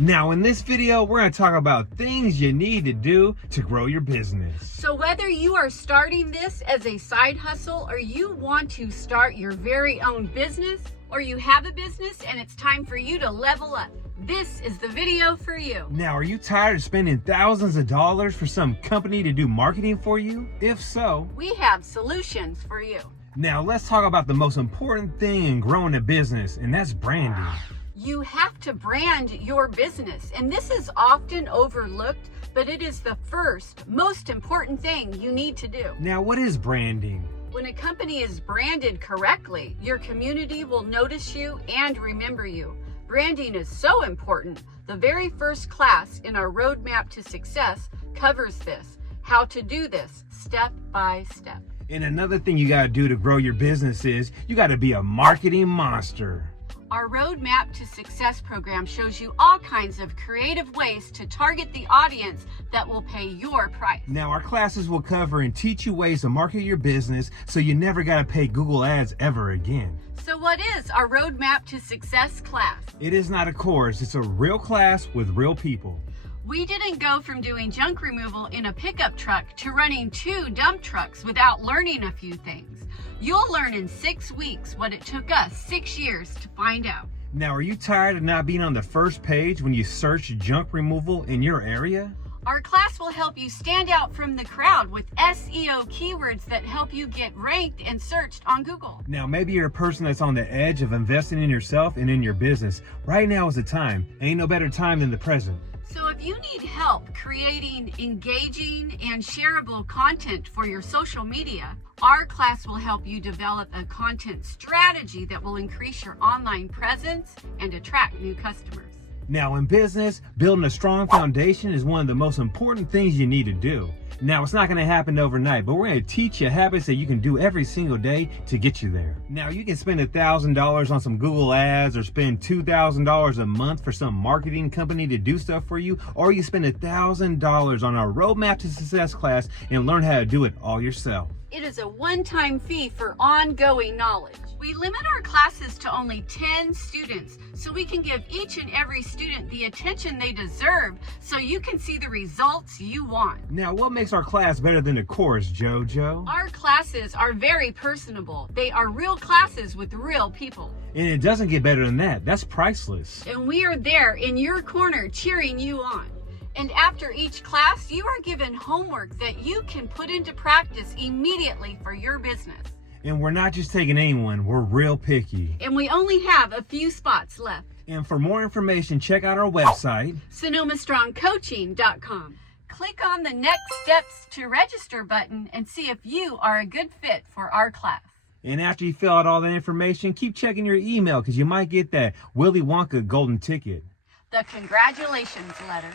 Now in this video, we're going to talk about things you need to do to grow your business. So whether you are starting this as a side hustle or you want to start your very own business, or you have a business and it's time for you to level up, this is the video for you. Now, are you tired of spending thousands of dollars for some company to do marketing for you? If so, we have solutions for you. Now let's talk about the most important thing in growing a business, and that's branding. You have to brand your business, and this is often overlooked, but it is the first, most important thing you need to do. Now, what is branding? When a company is branded correctly, your community will notice you and remember you. Branding is so important. The very first class in our Roadmap to Success covers this, how to do this step by step. And another thing you got to do to grow your business is you got to be a marketing monster. Our Roadmap to Success program shows you all kinds of creative ways to target the audience that will pay your price. Now, our classes will cover and teach you ways to market your business so you never got to pay Google Ads ever again. So what is our Roadmap to Success class? It is not a course, it's a real class with real people. We didn't go from doing junk removal in a pickup truck to running 2 dump trucks without learning a few things. You'll learn in 6 weeks what it took us 6 years to find out. Now, are you tired of not being on the first page when you search junk removal in your area? Our class will help you stand out from the crowd with SEO keywords that help you get ranked and searched on Google. Now, maybe you're a person that's on the edge of investing in yourself and in your business. Right now is the time. Ain't no better time than the present. So if you need help creating engaging and shareable content for your social media, our class will help you develop a content strategy that will increase your online presence and attract new customers. Now, in business, building a strong foundation is one of the most important things you need to do. Now, it's not going to happen overnight, but we're going to teach you habits that you can do every single day to get you there. Now, you can spend $1,000 on some Google ads or spend $2,000 a month for some marketing company to do stuff for you, or you spend $1,000 on our Roadmap to Success class and learn how to do it all yourself. It is a one-time fee for ongoing knowledge. We limit our classes to only 10 students so we can give each and every student the attention they deserve so you can see the results you want. Now, what makes our class better than a course, JoJo? Our classes are very personable. They are real classes with real people. And it doesn't get better than that. That's priceless. And we are there in your corner cheering you on. And after each class, you are given homework that you can put into practice immediately for your business. And we're not just taking anyone, we're real picky. And we only have a few spots left. And for more information, check out our website, SonomaStrongCoaching.com. Click on the Next Steps to Register button and see if you are a good fit for our class. And after you fill out all that information, keep checking your email because you might get that Willy Wonka golden ticket. The congratulations letter.